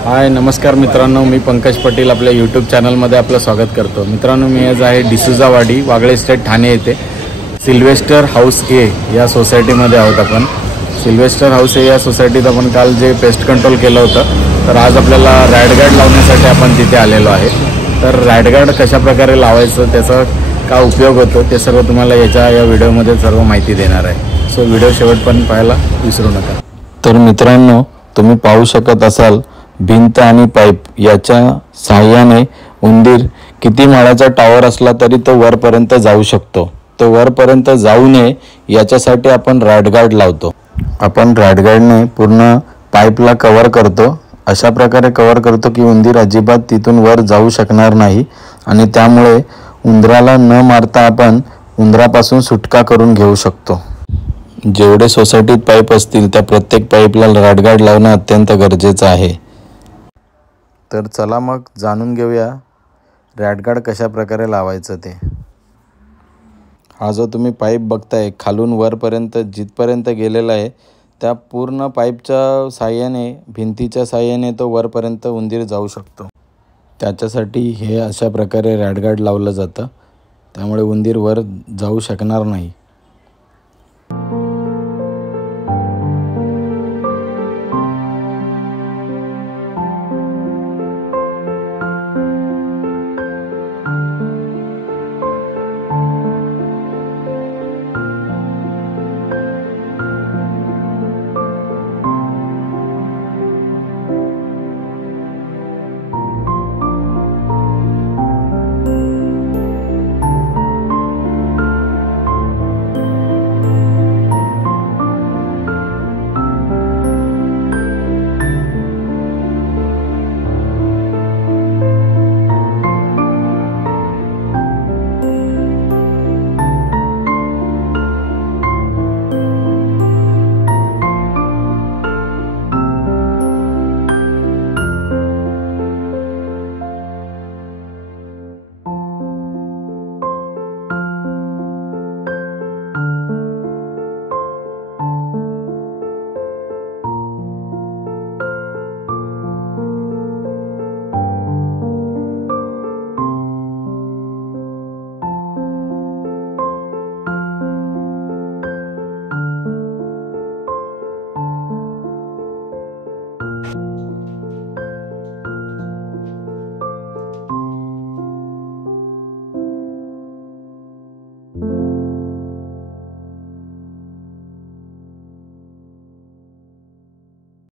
हाय नमस्कार मित्रांनो, मी पंकज पाटील आपल्या यूट्यूब चॅनलमध्ये आपलं स्वागत करतो। मित्रांनो, मी आज आहे डिसुजावाडी वागळे स्टेट ठाणे येथे सिल्वेस्टर हाऊस ए या सोसायटीमध्ये आहोत आपण। सिल्वेस्टर हाऊस ए या सोसायटीत आपण काल जे पेस्ट कंट्रोल केलं होतं, तर आज आपल्याला रॅट गार्ड लावण्यासाठी आपण तिथे आलेलो आहे। तर रॅट गार्ड कशा प्रकारे लावायचं, त्याचा काय उपयोग होतो, ते सर्व तुम्हाला या व्हिडिओमध्ये सर्व माहिती देणार आहे। सो व्हिडिओ शेवटपर्यंत पाहायला विसरू नका। तर मित्रांनो, तुम्ही पाहू शकत असाल भिंत आणि पाईप याच्या सहाय्याने उंदीर किती माळ्याचा टॉवर असला तरी तो वरपर्यंत जाऊ शकतो। तो वरपर्यंत जाऊ नये याच्यासाठी आपण रॅट गार्ड लावतो। आपण रॅट गार्डने पूर्ण पाईपला कव्हर करतो, अशा प्रकारे कव्हर करतो की उंदीर अजिबात तिथून वर जाऊ शकणार नाही आणि त्यामुळे उंदराला न मारता आपण उंदरापासून सुटका करून घेऊ शकतो। जेवढे सोसायटीत पाईप असतील त्या प्रत्येक पाईपला रॅट गार्ड लावणं अत्यंत गरजेचं आहे। तर चला मग जाणून घेऊया रॅट गार्ड कशा प्रकारे लावायचं ते। हा जो तुम्ही पाईप बघताय खालून वरपर्यंत जिथपर्यंत गेलेला आहे, त्या पूर्ण पाईपच्या साहाय्याने भिंतीच्या साहाय्याने तो वरपर्यंत उंदीर जाऊ शकतो। त्याच्यासाठी हे अशा प्रकारे रॅट गार्ड लावलं जातं, त्यामुळे उंदीर वर जाऊ शकणार नाही।